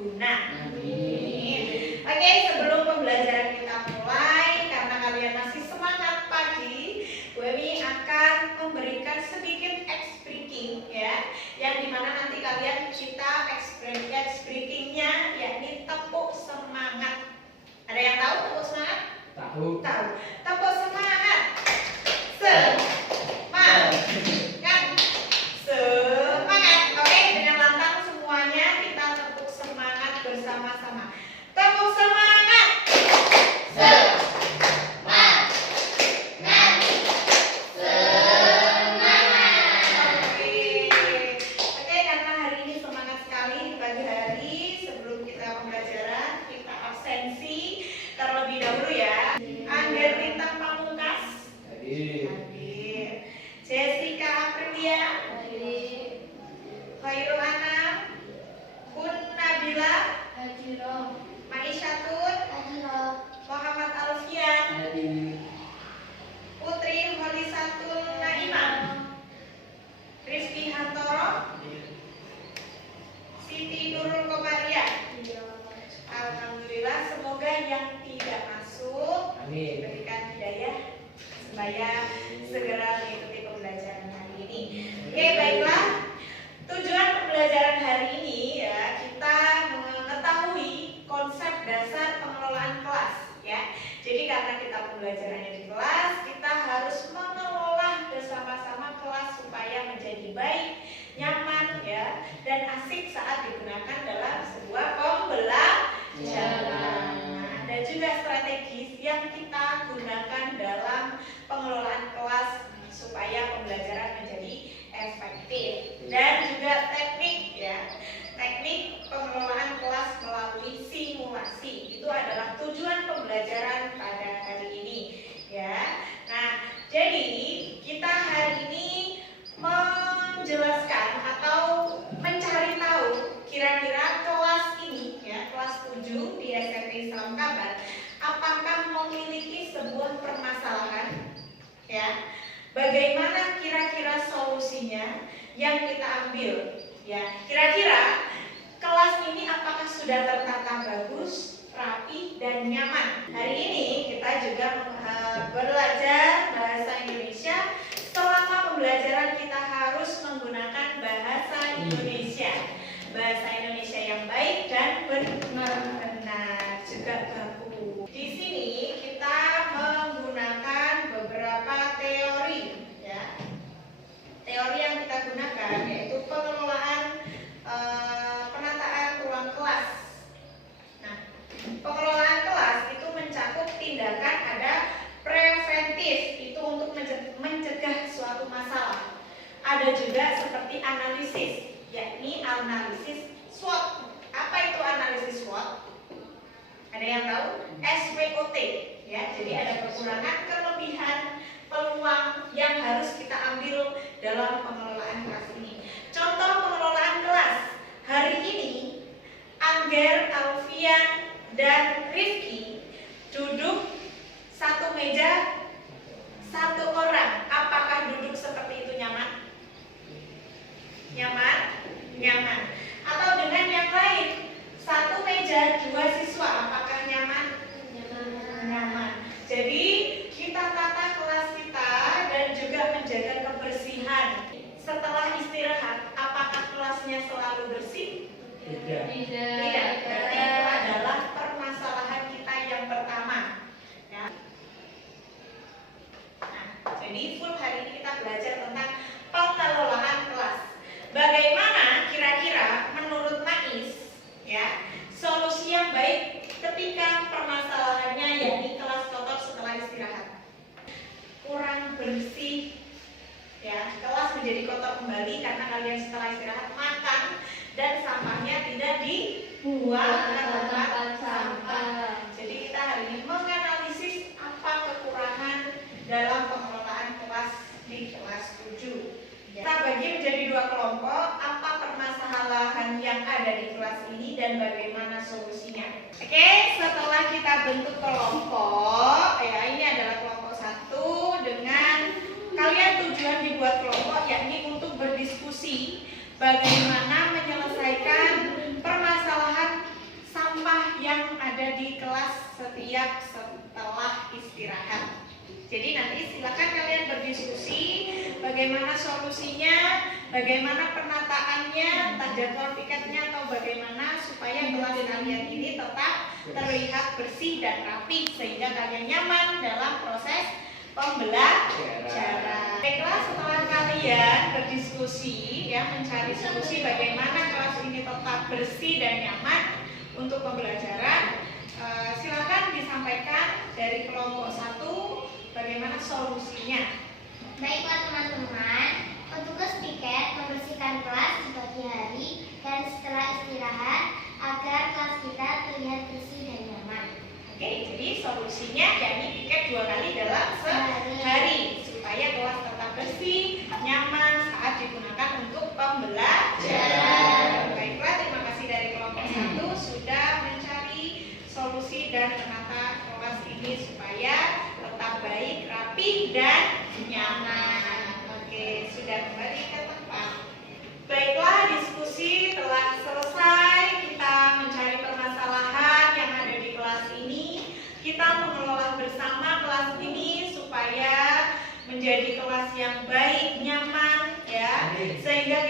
berguna. Amin. Oke, sebelum pembelajaran kita mulai, karena kalian masih semangat pagi, Bu Emi akan memberikan sedikit ice breaking ya, yang dimana nanti kalian kita ice breakingnya yakni tepuk semangat. Ada yang tahu tepuk semangat? Tahu. Tahu. Tepuk semangat. Semangat. Semangat. Oke, dengan lantang semuanya kita tepuk semangat bersama-sama. Tepuk semangat. Semangat. Oke, karena hari ini semangat sekali di pagi hari, sebelum kita pembelajaran, kita absensi terlebih dahulu ya. Angger Lintang Pamungkas Hadir. Jessica Aprilia, Khairul Anam, Bun Nabila, Maisyatun, Muhammad Alfian, Hadir. Putri Holisatun Naimah, Rizky Hantoro, Siti Nurul Komaria. Alhamdulillah, semoga yang tidak masuk Amin. diberikan hidayah supaya segera mengikuti pembelajaran hari ini. Oke, baiklah. Tujuan pembelajaran hari ini ya, kita mengetahui konsep dasar pengelolaan kelas ya. Jadi karena kita pembelajarannya di kelas, kita harus mengelola bersama-sama kelas supaya menjadi baik, nyaman ya, dan asik saat digunakan dalam sebuah pembelajaran. Nah, ada juga strategis yang kita gunakan dalam pengelolaan kelas supaya pembelajaran menjadi efektif, dan juga teknik ya, teknik pengelolaan kelas melalui simulasi. Itu adalah tujuan pembelajaran pada hari ini ya. Nah, jadi kita hari ini menjelaskan atau mencari tahu kira-kira kelas ini ya, kelas 7 di SMP Islam Kabar, apakah memiliki sebuah permasalahan ya, bagaimana kira-kira solusinya yang kita ambil ya. Kira-kira kelas ini apakah sudah tertata bagus, rapi, dan nyaman? Hari ini kita juga belajar bahasa Indonesia. Selama pembelajaran kita harus menggunakan bahasa Indonesia, bahasa Indonesia yang baik dan benar-benar juga baku. Di sini kita menggunakan beberapa teori ya. Teori yang kita gunakan yaitu pengelolaan penataan ruang kelas. Nah, pengelolaan kelas itu mencakup tindakan ada preventif, itu untuk mencegah suatu masalah. Ada juga seperti analisis, yakni analisis SWOT. Apa itu analisis SWOT? Ada yang tahu? SWOT ya. Jadi ada kekurangan, kelebihan, peluang yang harus kita ambil dalam pengelolaan kelas ini. Contoh pengelolaan kelas hari ini, Angger, Alfian, dan Rizky duduk satu meja, satu orang. Apakah duduk seperti itu nyaman? Nyaman? Nyaman. Atau dengan yang lain, satu meja, dua siswa, apakah nyaman? Nyaman. Jadi kita tata kelas kita dan juga menjaga kebersihan. Setelah istirahat, apakah kelasnya selalu bersih? Tidak. Tidak. Berarti itu adalah permasalahan kita yang pertama. Ya. Nah, jadi full hari ini kita belajar tentang pengelolaan kelas. Bagaimana kira-kira menurut Mais ya, solusi yang baik ketika permasalahannya yakni kelas kotor setelah istirahat, kurang bersih ya, kelas menjadi kotor kembali karena kalian setelah istirahat makan dan sampahnya tidak dibuang ke tempat sampah. Jadi kita hari ini menganalisis apa kekurangan dalam pengelolaan kelas di kelas 7. Kita bagi menjadi dua kelompok, apa permasalahan yang ada di kelas ini dan bagaimana solusinya. Oke, setelah kita bentuk kelompok, ya ini adalah kelompok 1 dengan kalian tujuan dibuat kelompok yakni untuk berdiskusi bagaimana menyelesaikan permasalahan setiap setelah istirahat. Jadi nanti silakan kalian berdiskusi bagaimana solusinya, bagaimana penataannya, entah jadwal piketnya atau bagaimana supaya kelas kalian ini tetap terlihat bersih dan rapi sehingga kalian nyaman dalam proses pembelajaran. Baiklah, setelah kalian berdiskusi ya mencari solusi bagaimana kelas ini tetap bersih dan nyaman untuk pembelajaran, silakan disampaikan dari kelompok 1 bagaimana solusinya. Baiklah teman-teman, petugas piket membersihkan kelas di pagi hari dan setelah istirahat agar kelas kita terlihat bersih dan nyaman. Oke, jadi solusinya yakni piket 2 kali dalam sehari supaya kelas tetap bersih, nyaman saat digunakan untuk pembelajaran. Baiklah, terima kasih dari kelompok 1 sudah mencari solusi dan menata kelas ini supaya tetap baik, rapi, dan nyaman. Oke, sudah kembali ke tempat. Baiklah, diskusi telah selesai. Kita mencari permasalahan yang ada di kelas ini. Kita mengelola bersama kelas ini supaya menjadi kelas yang baik, nyaman, ya, sehingga